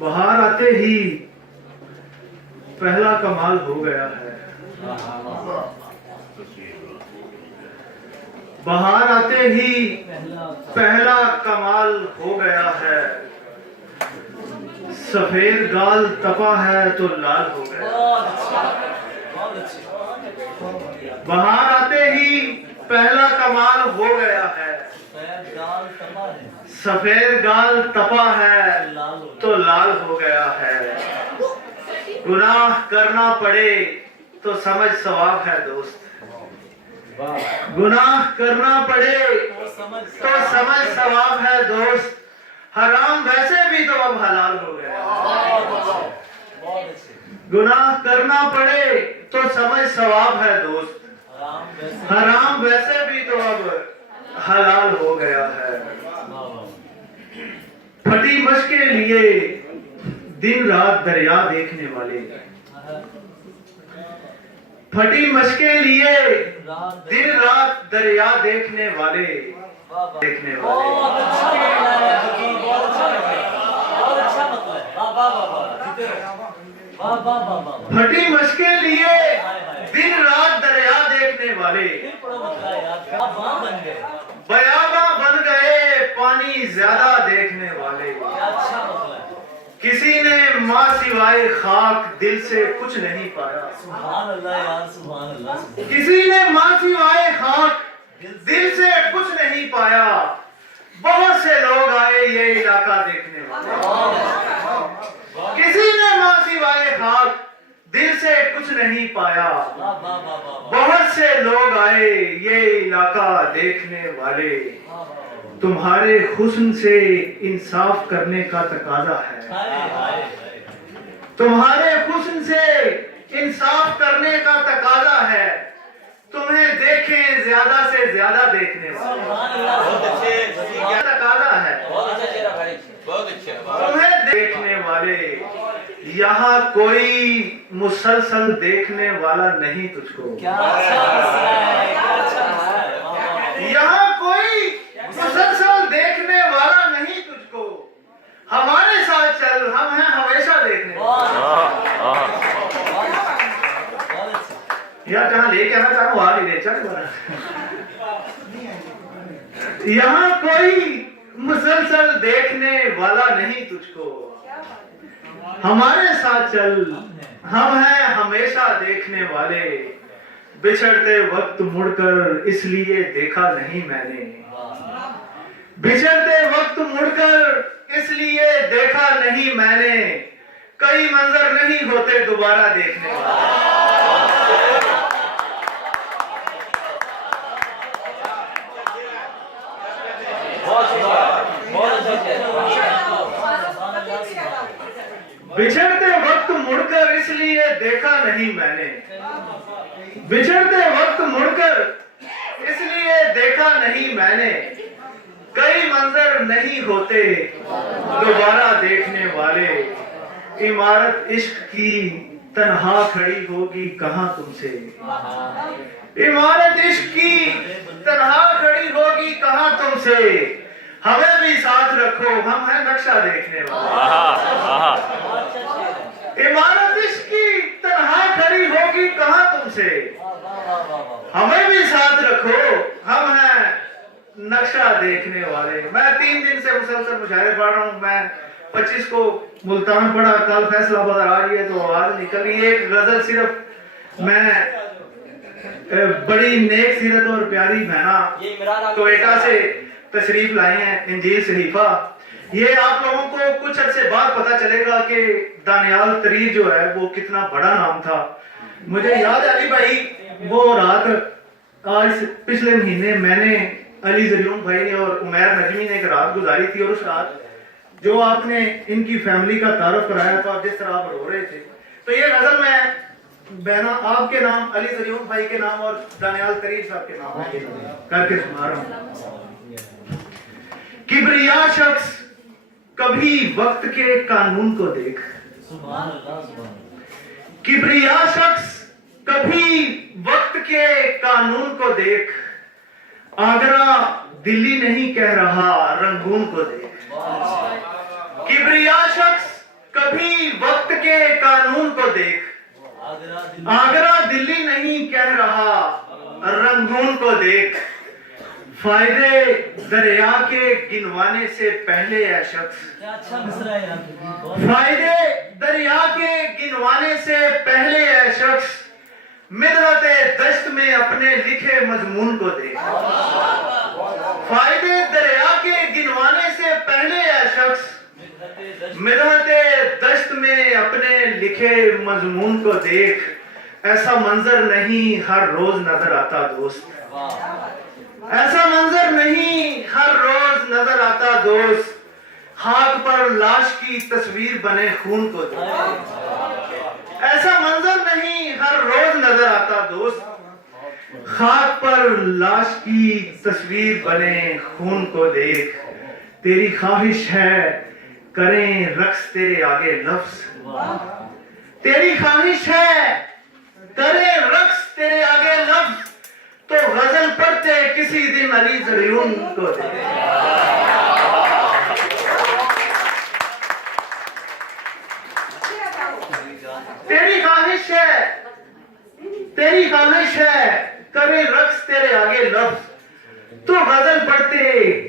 बाहर आते ही पहला कमाल हो गया है। बाहर आते ही पहला कमाल हो गया है। सफेद गाल तपा है तो लाल हो गया। बाहर आते ही पहला कमाल हो गया है। सफेद गाल तपा है तो लाल हो गया है। गुनाह करना पड़े तो समझ सवाब है दोस्त। गुनाह करना पड़े तो समझ सवाब है दोस्त। हराम वैसे भी तो अब हलाल हो गया। गुनाह करना पड़े तो समझ सवाब है दोस्त। हराम वैसे भी तो अब हलाल हो गया है। फटी मश के लिए दिन रात दरिया देखने वाले। फटी मश के लिए दिन रात दरिया देखने वाले। फटी मश के लिए दिन रात दरिया देखने वाले। बयाबा बन गए पानी ज्यादा देखने वाले। किसी ने माँ सिवाय खाक दिल से कुछ नहीं पाया। किसी ने माँ सिवाय खाक दिल से कुछ नहीं पाया। बहुत से लोग आए ये इलाका देखने वाले। किसी ने माँ सिवाय खाक दिल से कुछ नहीं पाया। बहुत से लोग आए ये इलाका देखने वाले। तुम्हारे हुस्न से इंसाफ करने का तकाजा है। तुम्हारे हुस्न से इंसाफ करने का तकाजा है। तुम्हें देखें ज्यादा से ज्यादा देखने वाले। तकाजा है तुम्हें देखने वाले। यहाँ कोई मुसलसल देखने वाला नहीं तुझको। यहाँ कोई मुसलसल देखने वाला नहीं तुझको। हमारे साथ चल, हम हैं हमेशा देखने वाले। यार जहाँ लेके आना चाहूँ वहां नहीं ले चल। यहाँ कोई मुसलसल देखने वाला नहीं तुझको। हमारे साथ चल, हम हैं हमेशा देखने वाले। बिछड़ते वक्त मुड़कर इसलिए देखा नहीं मैंने। बिछड़ते वक्त मुड़कर इसलिए देखा नहीं मैंने। कई मंजर नहीं होते दोबारा देखने वाले। बिछड़ते वक्त मुड़कर इसलिए देखा नहीं मैंने। बिछड़ते वक्त मुड़कर इसलिए देखा नहीं मैंने। कई मंजर नहीं होते दोबारा देखने वाले। इमारत इश्क की तन्हा खड़ी होगी कहां तुमसे। इमारत इश्क की तन्हा खड़ी होगी कहां तुमसे। हमें भी साथ रखो, हम हैं नक्शा देखने वाले। इमारत इश्क की तन्हा खड़ी होगी कहां तुमसे। हमें भी साथ रखो, हम हैं नक्शा देखने वाले। मैं 3 दिन से मुसलसल मुशायरे पढ़ रहा हूँ। मैं 25 को मुल्तान पढ़ा, कल फैसलाबाद आ रही है तो आवाज निकल गई। एक गजल सिर्फ मैं बड़ी नेक सीरत और प्यारी बहना टोएटा से तशरीफ लाए हैं, इंजील शरीफा। ये आप लोगों को कुछ अरसे बाद पता चलेगा कि दानियाल तरीर जो है वो कितना बड़ा नाम था। मुझे याद है अली भाई, वो रात आज पिछले महीने मैंने अली जरियन भाई ने और उमैर नजमी ने एक रात गुजारी थी। और उस रात जो आपने इनकी फैमिली का तारुफ कराया था, जिस तरह आप रो रहे थे, तो ये गजल मैं बहना आपके नाम, अली जरियन भाई के नाम और दानियाल तरीर साहब के नाम करके सुना रहा हूँ। किबरिया शख्स कभी वक्त के कानून को देख। किबरिया शख्स कभी वक्त के कानून को देख। आगरा दिल्ली नहीं कह रहा रंगून को देख। किबरिया शख्स कभी वक्त के कानून को देख। आगरा दिल्ली नहीं कह रहा रंगून को देख। फायदे दरिया के गिनवाने से पहले है शख्स, फायदे दरिया के गिनवाने से पहले है शख्स, मिदहते दश्त में अपने लिखे मजमून को देख। फायदे दरिया के गिनवाने से पहले है शख्स, मिदहते दश्त में अपने लिखे मजमून को देख। ऐसा मंजर नहीं हर रोज नजर आता दोस्त, ऐसा मंजर नहीं हर रोज नजर आता दोस्त। खाक पर लाश की तस्वीर बने खून को देख। ऐसा मंजर नहीं हर रोज नजर आता दोस्त। खाक पर लाश की तस्वीर बने खून को देख। तेरी ख्वाहिश है करें रक्स तेरे आगे लफ्ज, तेरी ख्वाहिश है करें रक्स तेरे आगे लफ्ज, तो गजल पढ़ते किसी दिन अली जरियून को देख। तेरी ख्वाहिश है, तेरी ख्वाहिश है करे रक्स तेरे आगे लफ्ज, तो गजल पढ़ते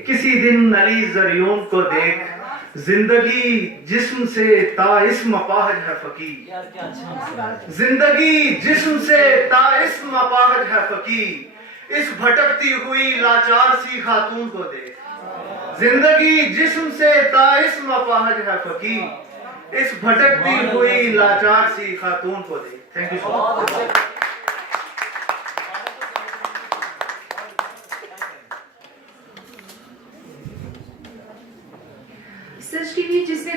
किसी दिन अली जरियून को देख। जिंदगी जिस्म से ताइस्म अपाहज है फकीर, जिंदगी जिस्म से ताइस्म अपाहज है फकीर, इस भटकती हुई लाचार सी खातून को देख। जिंदगी जिस्म से ताइस्म अपाहज है फकीर, इस भटकती हुई लाचार सी खातून को देख। Thank you so much. Such TV जिसने